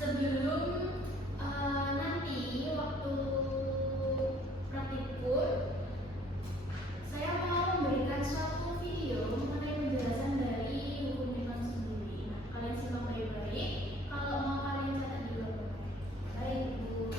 Sebelum nanti waktu praktikum, saya mau memberikan suatu video mengenai penjelasan dari hukum Newton sendiri. Nah, kalian simak baik-baik. Kalau mau kalian catat juga boleh. Baik, Bu.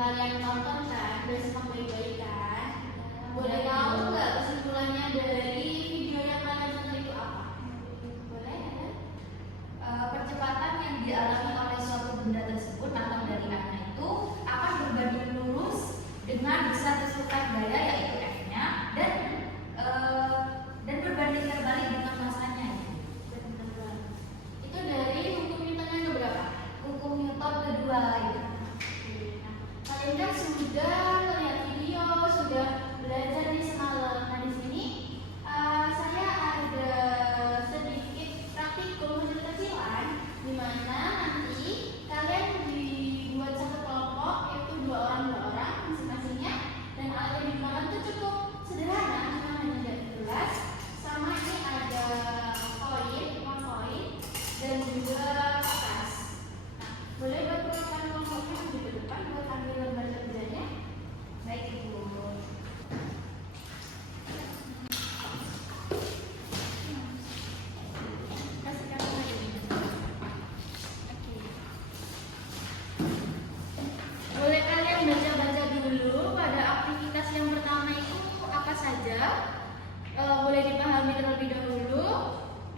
Kalian tonton kan, udah simak baik-baik kan? Boleh tahu nggak kesimpulannya dari video yang kalian tonton itu apa? Boleh ada? Percepatan yang dialami oleh suatu benda tersebut atau dari F-nya itu akan berbanding lurus dengan besar keseluruhan daya yaitu F-nya dan berbanding terbalik dengan masanya. Itu dari hukum Newton yang keberapa? Hukum Newton kedua itu. Kalian kan sudah melihat video, sudah belajar di semalam. Nah, di sini saya ada sedikit praktikum kecil-kecilan di mana nanti kalian dibuat satu kelompok, yaitu 2 orang masing-masingnya, dan alat yang digunakan itu cukup sederhana, cuma hanya dari gelas, sama ini ada uang koin, dan juga kertas. Nah, boleh buat kelompok kelompoknya di depan buat ambil lembar kerjanya. Baik, Ibu. Boleh kalian baca-baca dulu pada aktivitas yang pertama itu apa saja, boleh dipahami terlebih dahulu,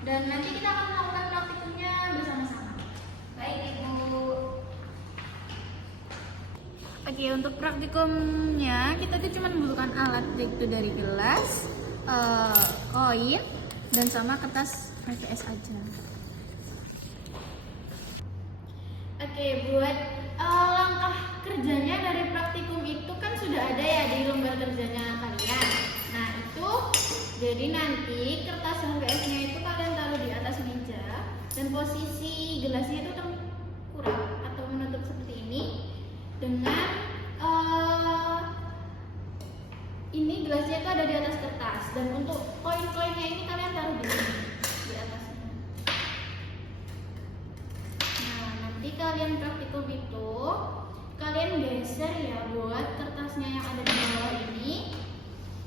dan nanti kita akan melakukan praktikumnya bersama-sama. Baik, Ibu. Oke, untuk praktikumnya kita tuh cuma membutuhkan alat yaitu dari gelas, koin, dan sama kertas PVS aja. Oke, buat langkah kerjanya dari praktikum itu kan sudah ada ya di lembar kerjanya kalian. Nah itu, jadi nanti kertas PVS-nya itu kalian taruh di atas meja dan posisi gelasnya itu tengkurap atau menutup seperti ini. Dengan ini gelasnya itu ada di atas kertas dan untuk koin-koinnya ini kalian taruh di sini di atasnya. Nah nanti kalian praktikum itu kalian geser ya buat kertasnya yang ada di bawah ini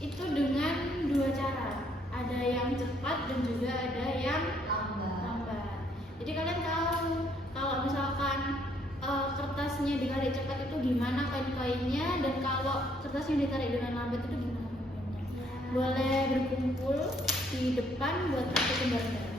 itu dengan dua cara. Ada yang cepat dan juga ada yang lambat. Jadi kalian tahu kalau misalkan kertasnya ditarik cepat itu gimana koin-koinnya, dan kalau kertasnya ditarik dengan lambat itu gimana koin-koinnya. Boleh berkumpul di depan buat praktikum bareng-bareng.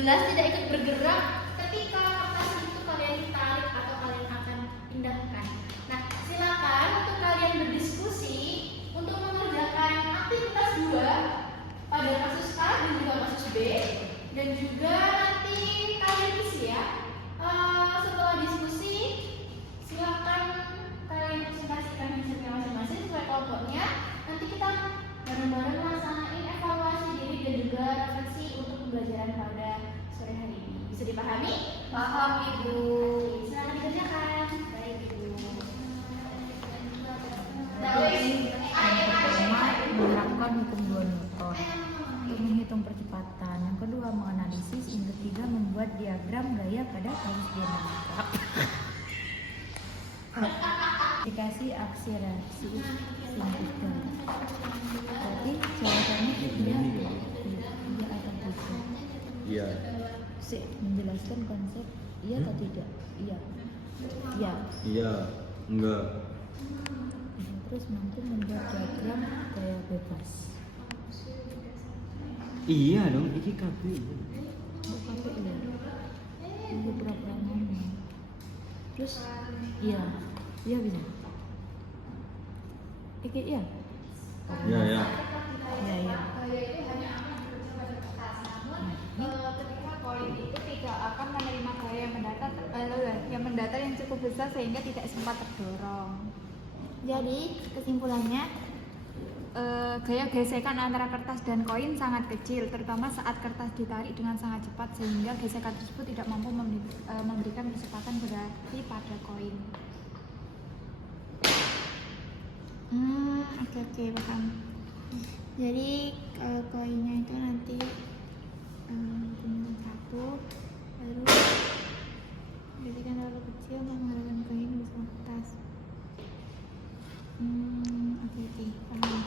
Gelas tidak ikut bergerak ketika kertas itu kalian tarik atau kalian akan pindahkan. Nah, silakan untuk kalian berdiskusi untuk mengerjakan aktivitas 2 pada kasus A dan juga kasus B, dan juga nanti kalian isi ya. Setelah diskusi, silakan kalian presentasikan hasilnya masing-masing sesuai kelompoknya. Nanti kita bareng-bareng melaksanain evaluasi diri dan juga refleksi untuk pembelajaran pada sore hari ini. Bisa dipahami? Paham Ibu. Silakan dikerjakan. Baik Ibu. Menerapkan hukum 2 Newton untuk menghitung percepatan. Yang kedua, menganalisis. Yang ketiga, membuat diagram gaya pada kasus dinamika. Aplikasi aksi reaksi simplifikasi. Berarti jawabannya iya atau tidak? Iya. Menjelaskan konsep iya atau tidak? Iya. Iya. Iya. Enggak. Terus mampu membuat diagram gaya bebas. Iya dong, iki kabeh. Tapi iya. Ini pura-pura ngomong. Terus iya. Iya bisa. Iki iya. Iya, ya. Iya, iya. Ketika koin itu tidak akan menerima gaya yang mendatar yang cukup besar sehingga tidak sempat terdorong. Jadi kesimpulannya gaya gesekan antara kertas dan koin sangat kecil, terutama saat kertas ditarik dengan sangat cepat sehingga gesekan tersebut tidak mampu memberikan percepatan berarti pada koin. Oke, paham. Jadi kalau koinnya itu nanti satu, lalu gesekan terlalu kecil mengarahkan koin bisa kertas. Oke, paham.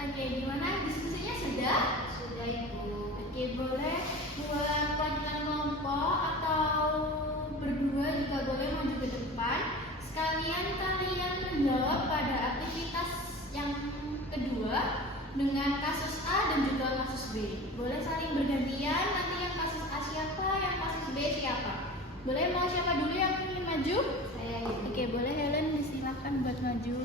Oke, gimana diskusinya sudah? Sudah Ibu. Oke, boleh buat pelajaran kelompok atau berdua juga boleh maju ke depan. Sekalian kalian menjawab pada aktivitas yang kedua dengan kasus A Boleh mau siapa dulu yang ingin maju? Saya ini. Oke, boleh Helen disilakan buat maju.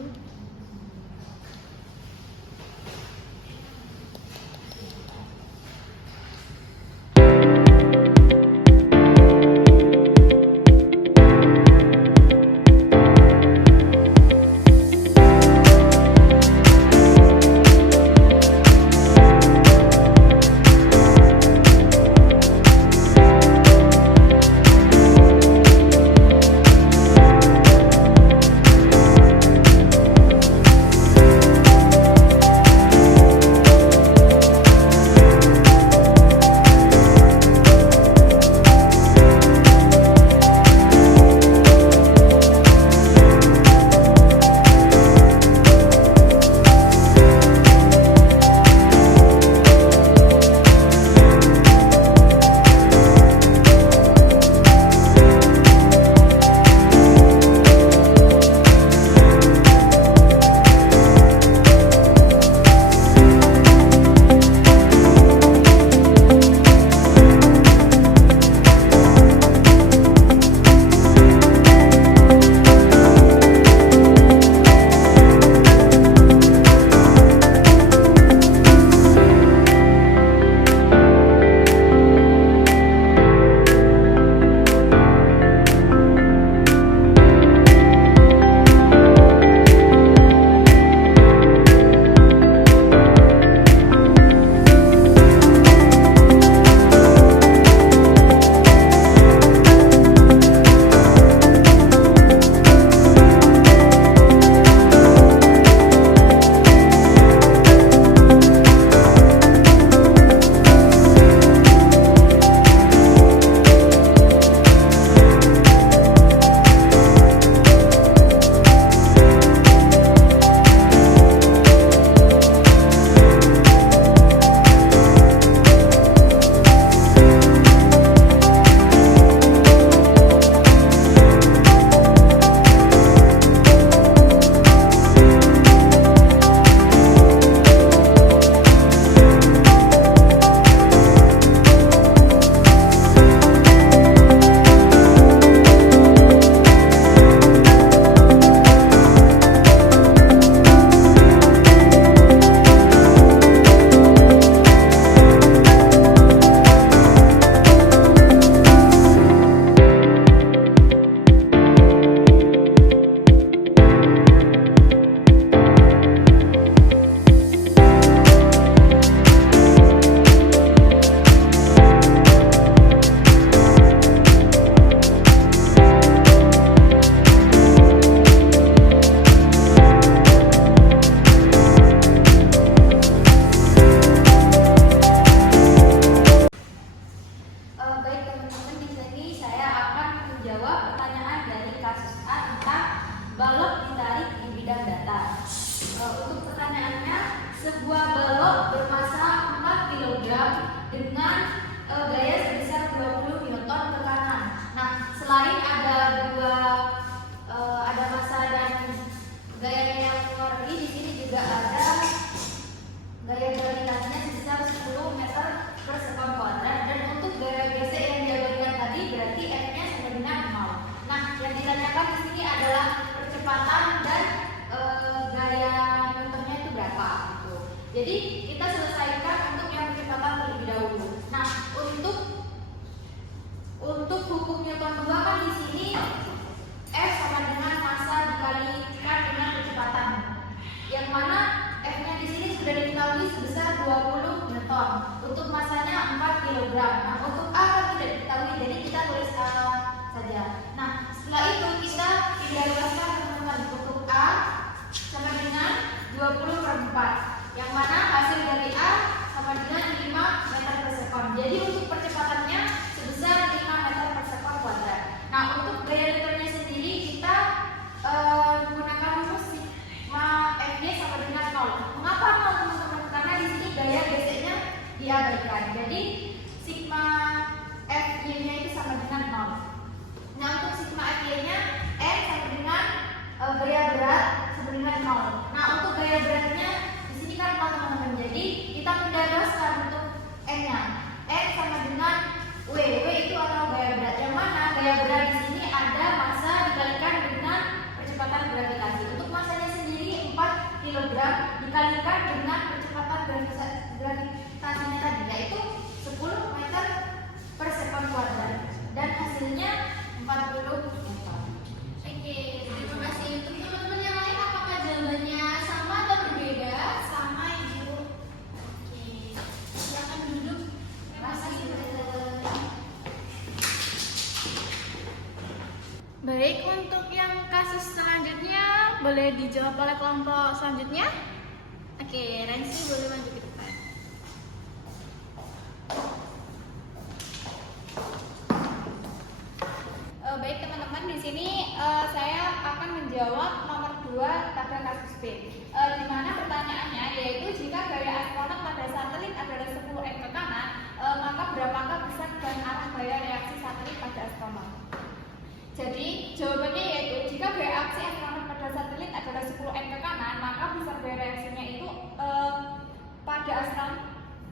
sebuah balok bermassa 4 kg dengan gaya sebesar 20 Newton ke kanan. Nah, selain ada massa dan gayanya yang mengurangi, di sini juga ada gaya gravitasinya sebesar 10 meter per sekon kuadrat, dan untuk gaya gesek yang dia berikan tadi berarti F-nya sama dengan 0. Nah, yang ditanyakan di sini adalah percepatan dan gaya Newtonnya itu berapa gitu. Jadi kita selesaikan untuk yang percepatan terlebih dahulu. Nah, untuk hukum Newton 2 kan di sini F sama dengan massa dikalikan dengan kecepatan. Yang mana F-nya di sini sudah diketahui sebesar 20 Newton. Untuk massanya 4 kg. Nah, untuk A kan tidak diketahui, jadi kita tulis A saja. Nah, setelah itu kita ruaskan teman-teman. Untuk A sama dengan 20/4. Yang mana hasil dari A sama dengan 5 meter per sekon. Jadi untuk percepatannya sebesar 5 meter per sekon kuadrat. Nah, untuk gaya Newtonnya sendiri kita menggunakan rumus sigma Fd sama dengan 0. Mengapa 0, teman-teman? Karena di sini gaya geseknya diabaikan. Jadi sigma Fy-nya itu sama dengan 0. Nah, untuk sigma Fy-nya N sama dengan gaya berat sama dengan 0. Nah, untuk gaya beratnya di sini kan 0, teman-teman. Jadi kita mendadaskan untuk N-nya. N sama dengan W. W itu adalah gaya berat. Yang mana gaya berat Baik, untuk yang kasus selanjutnya boleh dijawab oleh kelompok selanjutnya. Oke, Rensi boleh maju ke depan. Baik teman-teman, di sini saya akan menjawab nomor 2 pada kasus B. Di mana pertanyaannya yaitu jika gaya astronot pada satelit adalah 10 m ke kanan, maka berapakah besar dan arah gaya reaksi satelit pada astronot? Jadi jawabannya yaitu jika gaya aksi astronot pada satelit adalah 10 m ke kanan, maka besar gaya reaksinya itu pada astronot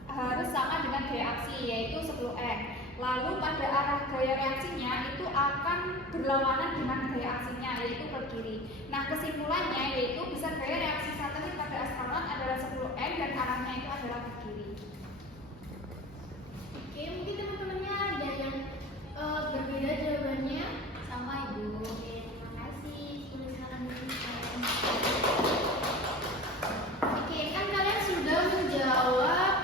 harus sama dengan gaya aksi yaitu 10 m. Lalu pada arah gaya reaksinya itu akan berlawanan dengan gaya aksinya yaitu ke kiri. Nah kesimpulannya yaitu besar gaya reaksi satelit pada astronot adalah 10 m dan arahnya itu adalah ke kiri. Oke, mungkin teman-temannya ada yang berbeda jawabannya. Sama Ibu. Oke, terima kasih. Tulisan Oke, kan kalian sudah menjawab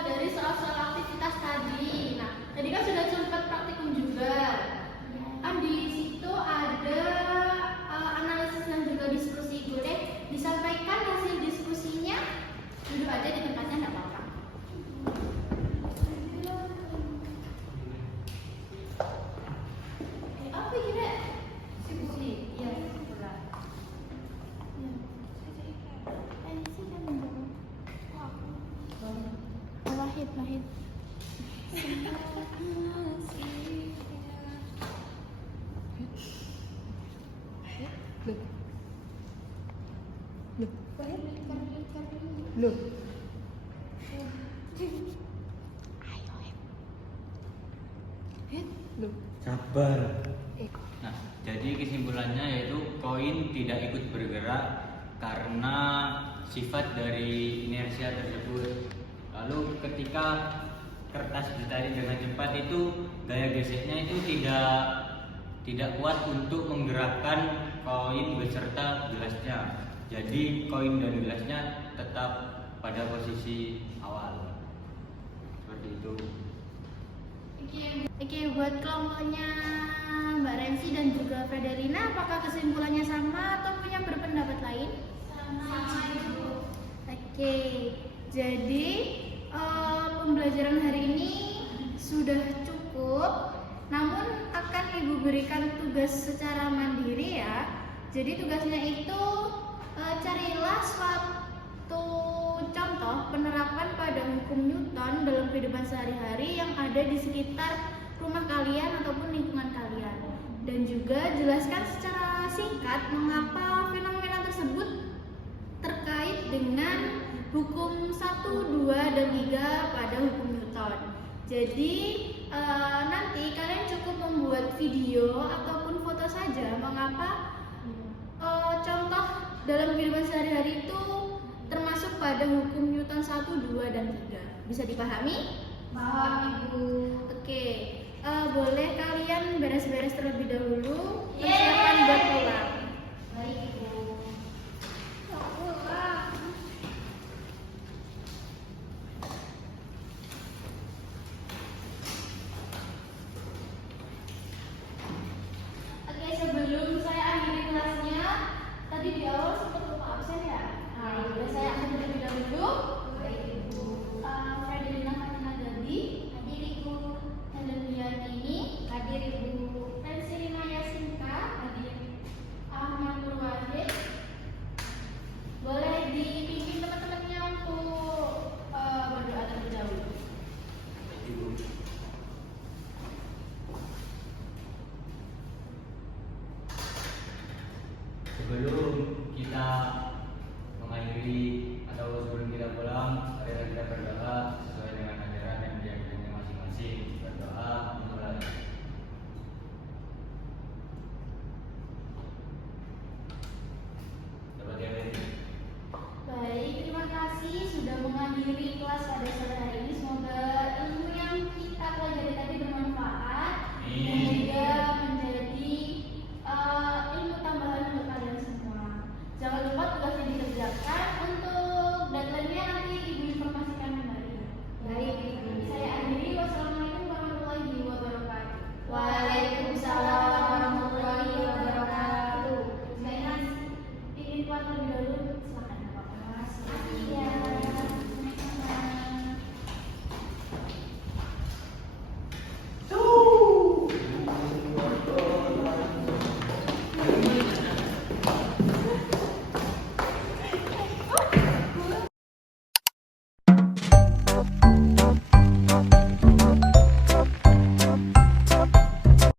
dari soal-soal aktivitas tadi. Nah, tadi kan sudah sempat praktikum juga. Kan di situ ada analisis dan juga diskusi. Boleh disampaikan hasil diskusinya? Duduk aja di tempatnya, nggak apa-apa. Apa kira? Diskusi. Iya, betul. Wahid. Loh. Sabar. Nah, jadi kesimpulannya yaitu koin tidak ikut bergerak karena sifat dari inersia tersebut. Lalu ketika kertas ditarik dengan cepat itu gaya geseknya itu tidak kuat untuk menggerakkan koin beserta gelasnya. Jadi koin dan gelasnya tetap pada posisi awal. Seperti itu. Oke, buat kelompoknya Mbak Rensi dan juga Federina, apakah kesimpulannya sama atau punya berpendapat lain? Sama Ibu. Oke, jadi pembelajaran hari ini sudah cukup, namun akan Ibu berikan tugas secara mandiri ya. Jadi tugasnya itu carilah suatu contoh penerapan pada hukum Newton dalam kehidupan sehari-hari yang ada di sekitar rumah kalian ataupun lingkungan kalian, dan juga jelaskan secara singkat mengapa fenomena tersebut terkait dengan hukum 1, 2, dan 3 pada hukum Newton. Jadi nanti kalian cukup membuat video ataupun foto saja mengapa contoh dalam kehidupan sehari-hari itu termasuk pada hukum Newton 1, 2, dan 3. Bisa dipahami? Paham Ibu. Oke, boleh kalian beres-beres terlebih dahulu, persiapan buat pulang.